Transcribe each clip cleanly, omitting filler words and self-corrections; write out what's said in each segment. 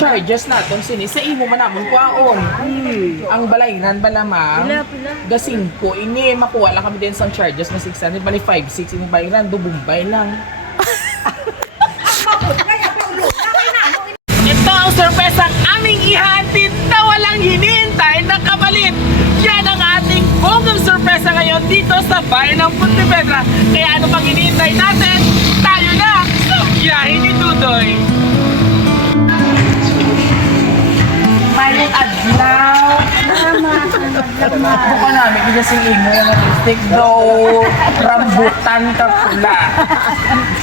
charges naton sini sa imo man namon kwaon. Ang balayran bala ma'am. Gasing ko ini makuha lang kami din sa charges na 600 bali 5-6 ini bayaran do Bombay lang. Ito ang sorpresa aming ihatid na walang hinihintay na kapalit. Yan ang ating bonggang sorpresa ngayon dito sa bayan ng Pontevedra. Kaya ano pang hinihintay natin? Tayo na sa biyahe ni Dudoy. Mayroong adlaw. Buka namin, kasi sing imo yung lipstick daw rambutan ka pula.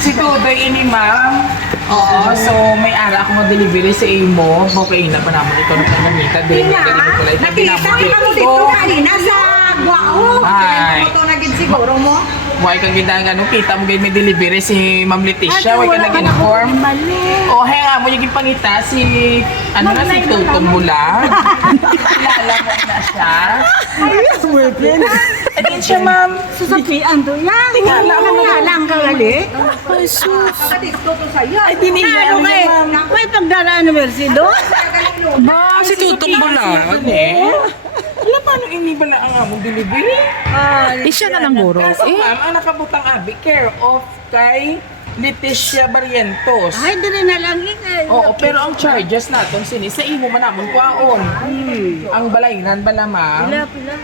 Si Dudoy ini ma'am. Oo, so may ara ako mag-delivery sa imo. Okay na pa naman ito ng panamita. Nakita mo dito kanina sa Guao. Ay. Ito na gid siguro mo. Huwag kang ginang kita mo gawin may delivery si Ma'am Leticia. Huwag kang nag-inform. O, nga mo yung pangita si, ano na, si Tutong Bulag. Kilala mo na siya. Ayos, boyfriend. Ayun siya, ma'am. Sasapian to yan. Tingala mo. Lang ka gali. Ay, sus. Dito to sa'yo. Ay, diniyan niya, ma'am. May pagdala anniversary doon. Ba, si Tutong Bulag. Eh? Wala paano inibala ang among delivery? Siya na lang guro. Kaso, ma'am, ang nakabutang abi, care of kay Leticia Barrientos. Ay, dili na lang ingay. Oo, pero ang charges naton sini sa imo man namon kwaon. Ang balayran bala ma'am.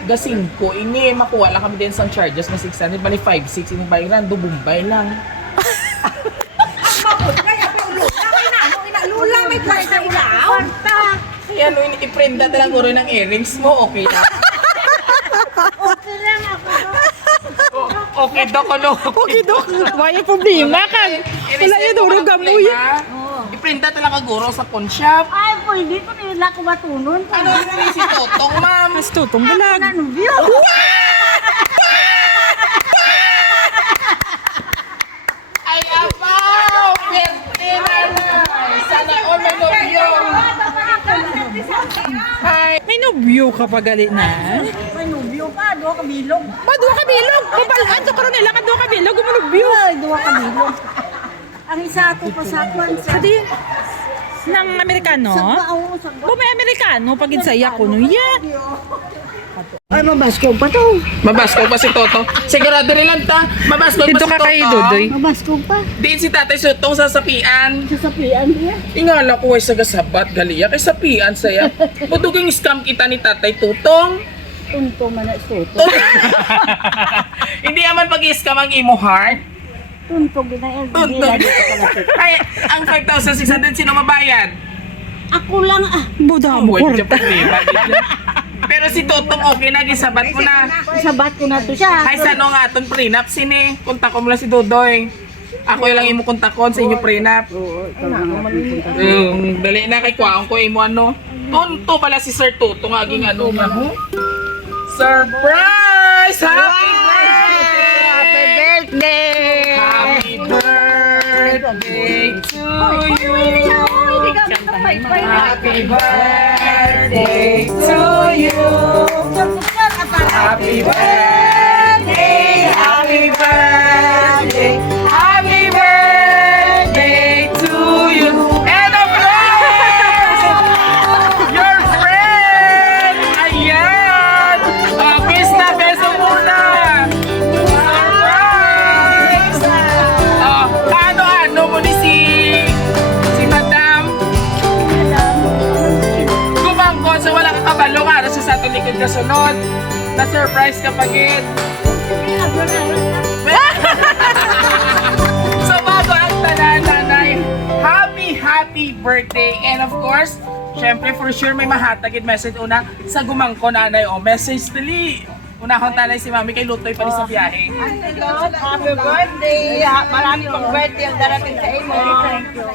Gasing ko ini makuha lang kami din sa charges na 600 bali 5-6 ini bayaran do Bombay lang. Mabot kaya ulo. Kaya na ano inalula may kwarta ilaw. Kaya ano iprenda ta lang guro ng earrings mo, okay na. Okay lang ako. Okay dok ano. Okay, Dok. Wala problema ka. Wala yun, durog amoy. Iprenda ta lang ka guro sa pawn shop. Ay, pwede ko nila ko matunon. Ano ni si Totong ma'am? Mas tutong bulag. Ano view? Ay abaw! Pertina na! Sana all may nobyo! Hi! May nobyo ka pa gali na. May nubyo pa, doon ka bilog. Duwa ka bilog. Babalaan to karon nila ka duwa ka bilog gumunobyo. Ay, doon ka bilog. Ang isa ko pa sa kwan sa... Kadi nang Amerikano? Sa May Amerikano pag insaya ko no. Yeah. Ay, mabasko pa to. Mabasko pa si Toto. Sigurado nilang ta. Mabasko pa si Dito Toto. ka kay Dudoy. Mabasko pa. Di si Tatay Sutong sa sapian. Sasapian niya. Ingala ko ay sa gasabat galiya kay sapian saya. Puduging scam kita ni Tatay Tutong. Tunto man na suto. Hindi naman pag-i-scam ang imo heart. Tunto ginayan. Tunto. Ay, ang 5,600 sino mabayad? Ako lang ah. Buda mo Wait, korta. pero si Totong okay na, gisabat mo na. Sabat ko na to siya. Ay, sa ano nga itong prenup, sini? Kontak ko mula si Dodoy. Ako lang imo kontakon sa inyo prenup. Dali na kay Kwaong ko imo ano. Tonto pala si Sir Toto nga aging ano nga. Surprise! Happy birthday! Happy birthday! Happy birthday to you! Happy birthday to you! Happy birthday! Happy birthday! Happy birthday to you! And of course, your friend! Ayan! Kiss na beso muna! Surprise! Ano mo ni si Madam? Gumangkon sa wala kakabalo nga sa sa likod ka sunod. Na-surprise ka pagit. So bago ang tanan, nanay, happy birthday. And of course, syempre for sure may mahatagid message una sa gumangko nanay o message dali. Una akong tanay si mami kay Lutoy pa rin sa biyahe. Happy birthday! Marami pang birthday ang darating sa imo.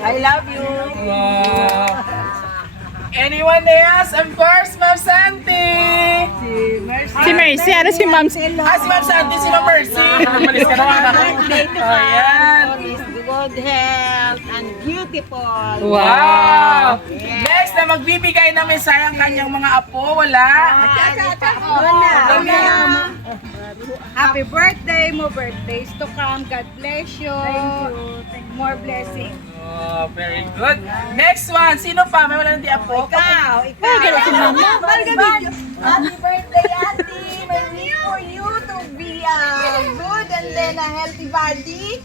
I love you. Anyone else? Of course, Ma'am Santi! Si Mercy, ano si Ma'am? Si Ma'am Santi, si Ma'am Mercy! Malis ka naman ako. Ayan! Good health and beautiful. Wow! Next na magbibigay ng mensahe ang kanyang mga apo, wala? Happy birthday, more birthdays to come. God bless you. Thank you. More blessings. Oh, very good. Next one, sino pa? May wala nang di apo? Ikaw. Happy birthday, Ate. May wish for you to be good and then a healthy body.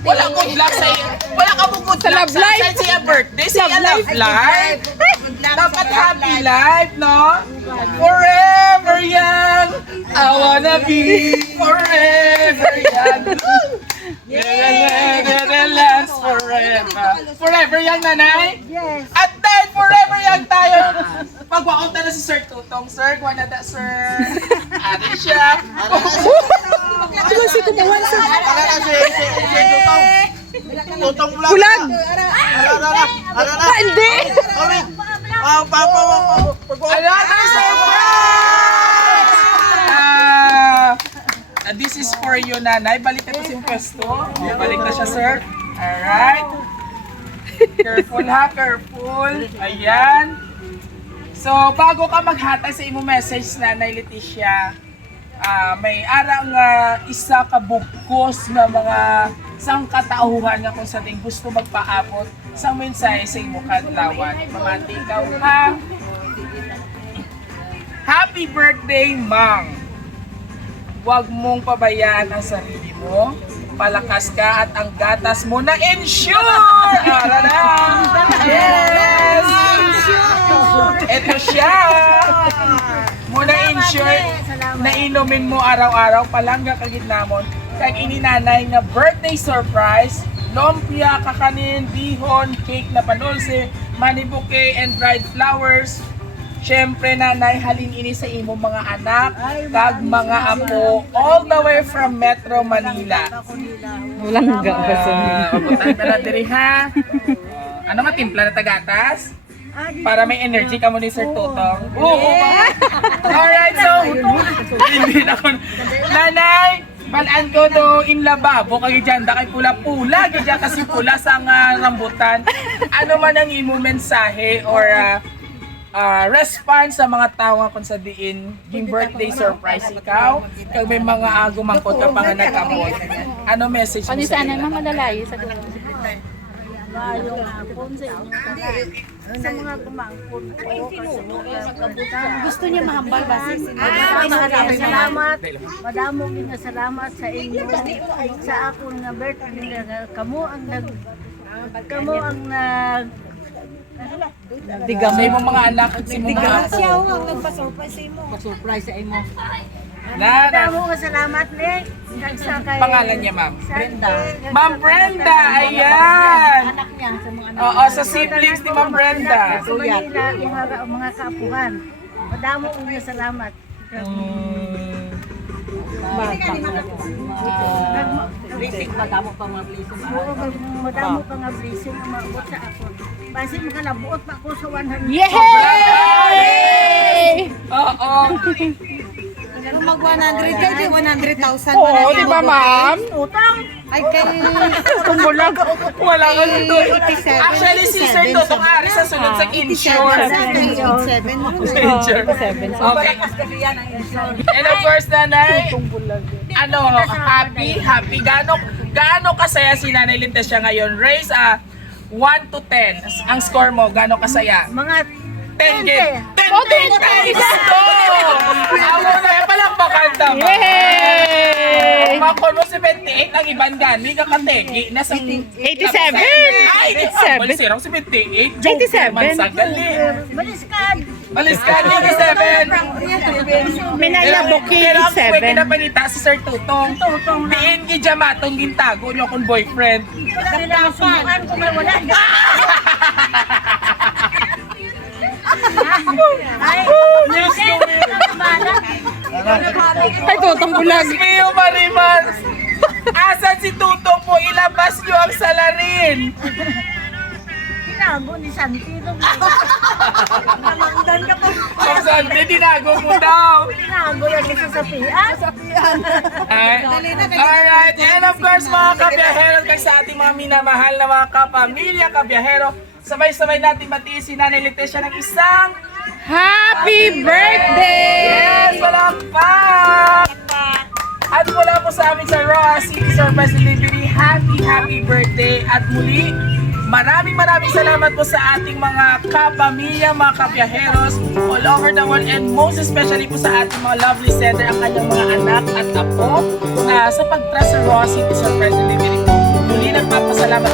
Wala ko vlog sa iyo. Wala ka mo good vlog sa akin siya birthday. Siya love life. Dapat happy life, no? Forever young. I wanna be forever young. Last forever. Forever young, nanay? Yes. At dahil forever young tayo, pagwaon na si Sir Tutong. Sir, kuha na da, sir. Ari siya. Ito si Kumawan sa Tutong vlog. bulag. Ara. Hindi. Another surprise! This is for you, nanay. Balik na sa pwesto. Balik na siya, sir. Alright. Careful ha, careful. Ayan. So, bago ka maghatay sa imo message, nanay Leticia, may arang isa ka bugkos nga mga sangkatauhan nga kung sa ting gusto magpaabot sa mensahe sa imo kadlawan. Mamati ikaw ha. Happy birthday, Mang! Huwag mong pabayaan ang sarili mo. Palakas ka at ang gatas mo na ensure! Arana! Yes! Ito siya! Muna ensure na inumin mo araw-araw palangga kagitnamon kag ininanay nga birthday surprise, lumpia, kakanin, bihon, cake na panulse, money bouquet, and dried flowers. Siyempre, nanay, halin ini sa imo mga anak, kag mga apo, all the way from Metro Manila. Walang gabasan. Pabutan na lang diri ha. Ano nga timpla na tagatas? Para may energy ka mo ni Sir Tutong. Oo. Alright, so, hindi na ako. Nanay, balaan ko do in lababo kay dyan, da kay pula-pula, kaya kasi pula sa rambutan. Ano man ang imo mensahe or response sa mga tawa kung sa diin yung birthday surprise ikaw kag may mga agumangkot ka pa nga nagkamot. Ano message mo sa Sana ila? mamadalayo sa Sa mga kumangkot gusto niya mahambal ba? maraming salamat. Madamo nga salamat sa inyo. Sa akong nga birthday nga kamo ang nag Sa imong mga anak at sa imong mga apo. ang nagpa-surprise sa imo. Na, Nga salamat ni sa kay pangalan niya, ma'am. Brenda. Ma'am Brenda, ayan. Anak niya sa mga anak. Oo, sa siblings ni Ma'am Brenda. Sa Manila, mga kaapuhan. Madamo nga salamat. Madamo pa mga blessing. Madamo pa nga blessing na maabot sa ako. Basi makalabuot pa ako sa 100. Yay! Oo. Mag 100 kay 100,000. Oo, di ba ma'am? Utang. Ay kay Tumulag. Wala ka dito. Actually, si Sir Tutong Ari sa sunod sa insure. Insure. Okay. And of course, nanay, ano, happy. Gaano kasaya si Nanay Leticia ngayon? Raise 1 to 10. Ang score mo, gaano kasaya? Mga 10 game. 10 game! Ako na yan palang bakanta mo. Yay! Makon mo 78, ang iban gani, kakategi. Nasa 87. Ay, 87. Balis sirang 78. 87. Mansagali. baliskad. Baliskan, 87. Minaya booking Pero ang pwede na 7. panita si Sir Tutong. Diin gijamatong gintago niyo kung boyfriend. Pinasubukan ko may wala. Ay, News ko Ay, tutong bulag. Mio Mariman. Asan si Tutong po? Ilabas niyo ang salarin. tinago ni Santi. Namangdan ka pa. Ang Sunday, dinago mo daw. Tinago yan isa sa pias. Alright, and of course mga kabiyahero, kay sa ating mga minamahal na mga kapamilya, kabiyahero, sabay-sabay natin batiin si Nanay Leticia ng isang Happy birthday! yes, walang pa! At mula po sa amin sa Roa City Surprise Delivery, happy birthday. At muli, maraming salamat po sa ating mga kapamilya, mga kabiyaheros all over the world, and most especially po sa ating mga lovely sender, ang kanyang mga anak at apo na sa pag-trust sa Rosie to surprise delivery po. Muli nagpapasalamat